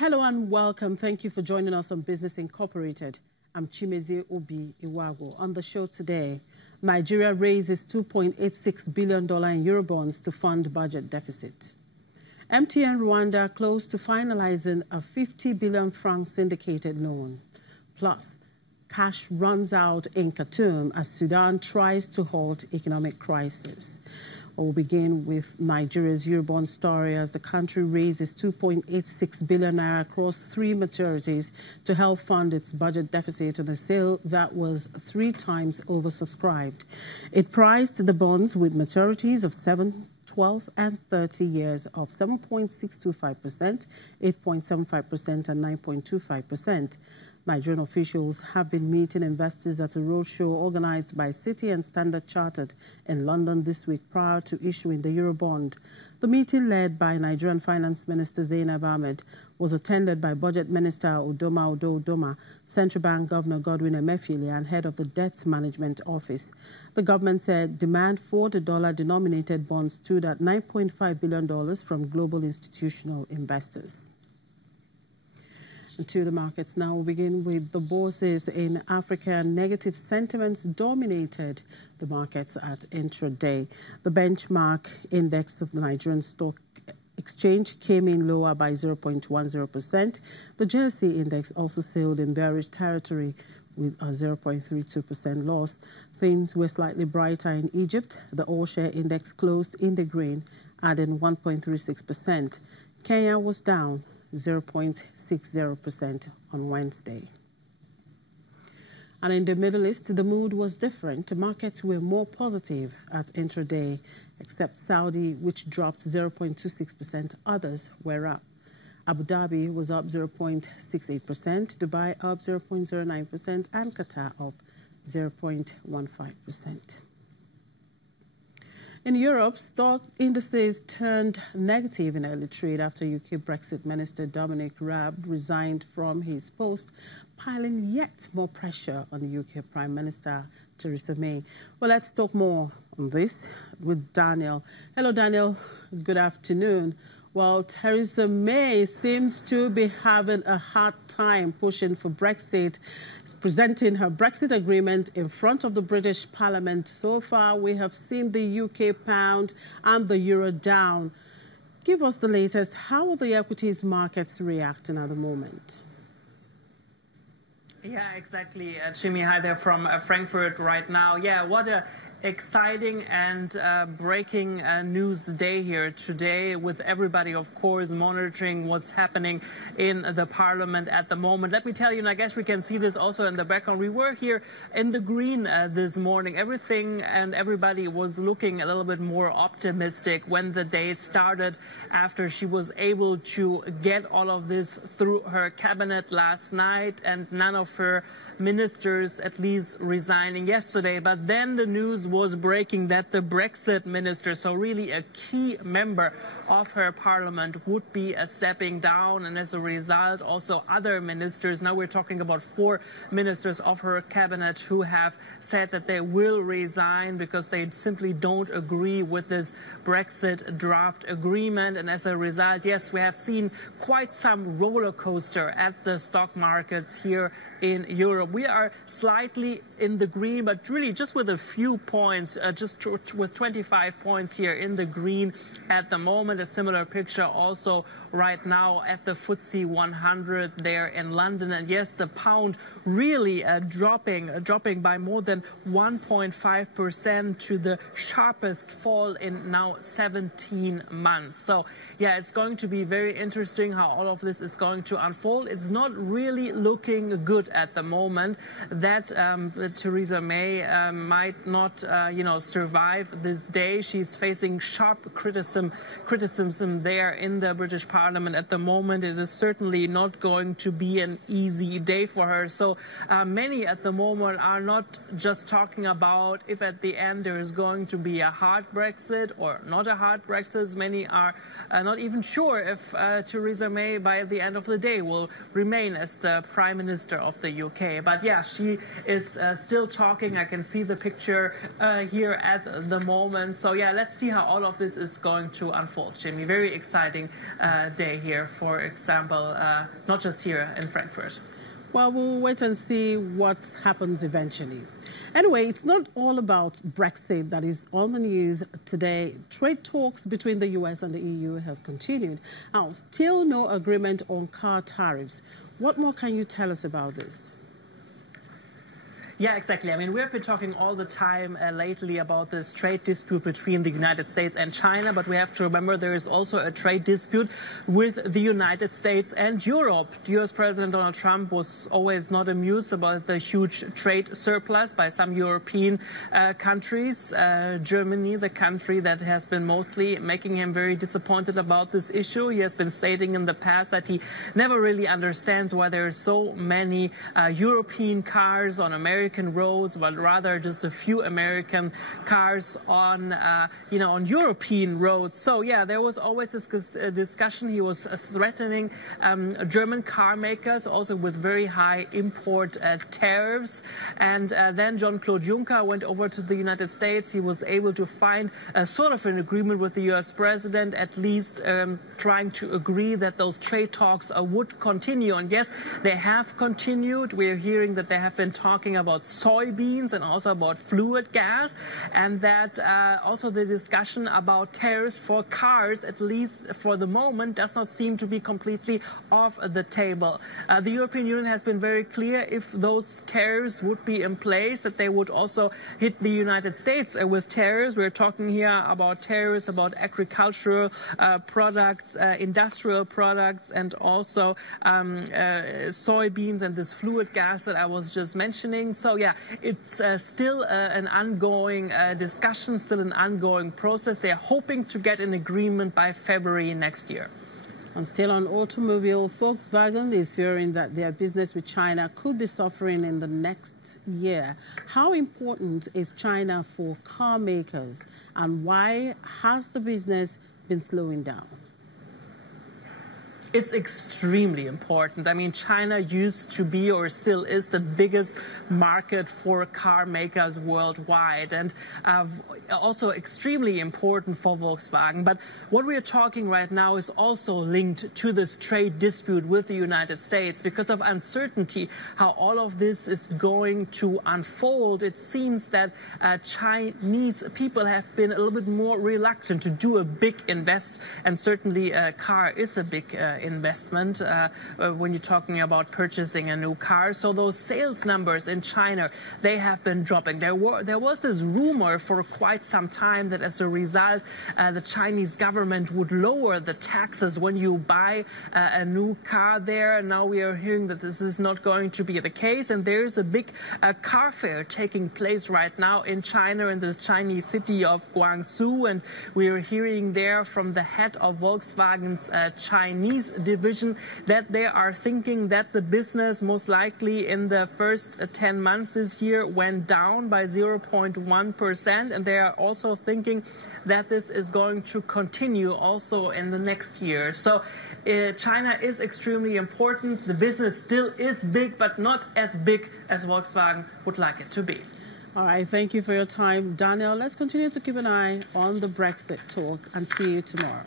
Hello and welcome. Thank you for joining us on Business Incorporated. I'm Chimeze Obi Iwago. On the show today, Nigeria raises $2.86 billion in Eurobonds to fund budget deficit. MTN Rwanda close to finalizing a 50 billion franc syndicated loan. Plus, cash runs out in Khartoum as Sudan tries to halt economic crisis. We'll begin with Nigeria's Eurobond story as the country raises 2.86 billion naira across 3 maturities to help fund its budget deficit in a sale that was 3 times oversubscribed. It priced the bonds with maturities of 7, 12 and 30 years of 7.625%, 8.75% and 9.25%. Nigerian officials have been meeting investors at a roadshow organized by Citi and Standard Chartered in London this week prior to issuing the Eurobond. The meeting, led by Nigerian Finance Minister Zainab Ahmed, was attended by Budget Minister Udoma Udoma, Central Bank Governor Godwin Emefiele, and head of the Debt Management Office. The government said demand for the dollar-denominated bonds stood at $9.5 billion from global institutional investors. To the markets now. We'll begin with the bourses in Africa. Negative sentiments dominated the markets at intraday. The benchmark index of the Nigerian Stock Exchange came in lower by 0.10%. The Jersey index also sailed in bearish territory with a 0.32% loss. Things were slightly brighter in Egypt. The all-share index closed in the green, adding 1.36%. Kenya was down 0.60% on Wednesday. And in the Middle East, the mood was different. The markets were more positive at intraday, except Saudi, which dropped 0.26%. Others were up. Abu Dhabi was up 0.68%, Dubai up 0.09%, and Qatar up 0.15%. In Europe, stock indices turned negative in early trade after UK Brexit Minister Dominic Raab resigned from his post, piling yet more pressure on the UK Prime Minister Theresa May. Well, let's talk more on this with Daniel. Hello, Daniel. Good afternoon. Well, Theresa May seems to be having a hard time pushing for Brexit, presenting her Brexit agreement in front of the British Parliament. So far, we have seen the UK pound and the euro down. Give us the latest. How are the equities markets reacting at the moment? Yeah, exactly. Jimmy, hi there from Frankfurt right now. Yeah, what a exciting and breaking news day here today, with everybody, of course, monitoring what's happening in the parliament at the moment. Let me tell you, and I guess we can see this also in the background, we were here in the green this morning. Everything and everybody was looking a little bit more optimistic when the day started, after she was able to get all of this through her cabinet last night, and none of her ministers at least resigning yesterday. But then the news was breaking that the Brexit minister, so really a key member of her parliament, would be stepping down, and as a result also other ministers, now we're talking about 4 ministers of her cabinet, who have said that they will resign because they simply don't agree with this Brexit draft agreement. And as a result, yes, we have seen quite some roller coaster at the stock markets here in Europe. We are slightly in the green, but really just with a few points, just with 25 points here in the green at the moment. A similar picture also right now at the FTSE 100 there in London. And yes, the pound really dropping by more than 1.5% to the sharpest fall in now 17 months. So yeah, it's going to be very interesting how all of this is going to unfold. It's not really looking good at the moment that Theresa May might not survive this day. She's facing sharp criticism there in the British Parliament at the moment. It is certainly not going to be an easy day for her. So many at the moment are not just talking about if at the end there is going to be a hard Brexit or not a hard Brexit. Many are not even sure if Theresa May by the end of the day will remain as the Prime Minister of the UK. But yeah, she is still talking. I can see the picture here at the moment. So yeah, let's see how all of this is going to unfold, Jimmy. Very exciting day here, for example, not just here in Frankfurt. Well, we'll wait and see what happens eventually. Anyway, it's not all about Brexit that is on the news today. Trade talks between the U.S. and the EU have continued. Now, still no agreement on car tariffs. What more can you tell us about this? Yeah, exactly. I mean, we have been talking all the time lately about this trade dispute between the United States and China, but we have to remember there is also a trade dispute with the United States and Europe. US President Donald Trump was always not amused about the huge trade surplus by some European countries. Germany, the country that has been mostly making him very disappointed about this issue. He has been stating in the past that he never really understands why there are so many European cars on American roads, but rather just a few American cars on, on European roads. So yeah, there was always this discussion. He was threatening German car makers, also with very high import tariffs. And then Jean-Claude Juncker went over to the United States. He was able to find a sort of an agreement with the US president, at least trying to agree that those trade talks would continue. And yes, they have continued. We're hearing that they have been talking about soybeans and also about fluid gas, and that also the discussion about tariffs for cars, at least for the moment, does not seem to be completely off the table. The European Union has been very clear, if those tariffs would be in place, that they would also hit the United States with tariffs. We're talking here about tariffs about agricultural products, industrial products, and also soybeans and this fluid gas that I was just mentioning. So yeah, it's still an ongoing discussion, still an ongoing process. They're hoping to get an agreement by February next year. And still on automobile, Volkswagen is fearing that their business with China could be suffering in the next year. How important is China for car makers, and why has the business been slowing down? It's extremely important. I mean, China used to be, or still is, the biggest market for car makers worldwide, and also extremely important for Volkswagen. But what we are talking right now is also linked to this trade dispute with the United States. Because of uncertainty how all of this is going to unfold, it seems that Chinese people have been a little bit more reluctant to do a big invest, and certainly a car is a big investment when you're talking about purchasing a new car. So those sales numbers in China, they have been dropping. There was this rumor for quite some time that as a result the Chinese government would lower the taxes when you buy a new car there. Now we are hearing that this is not going to be the case, and there's a big car fair taking place right now in China, in the Chinese city of Guangzhou, and we are hearing there from the head of Volkswagen's Chinese division that they are thinking that the business most likely in the first 10 months this year went down by 0.1%, and they are also thinking that this is going to continue also in the next year. So China is extremely important. The business still is big, but not as big as Volkswagen would like it to be. All right, thank you for your time, Daniel. Let's continue to keep an eye on the Brexit talk, and see you tomorrow.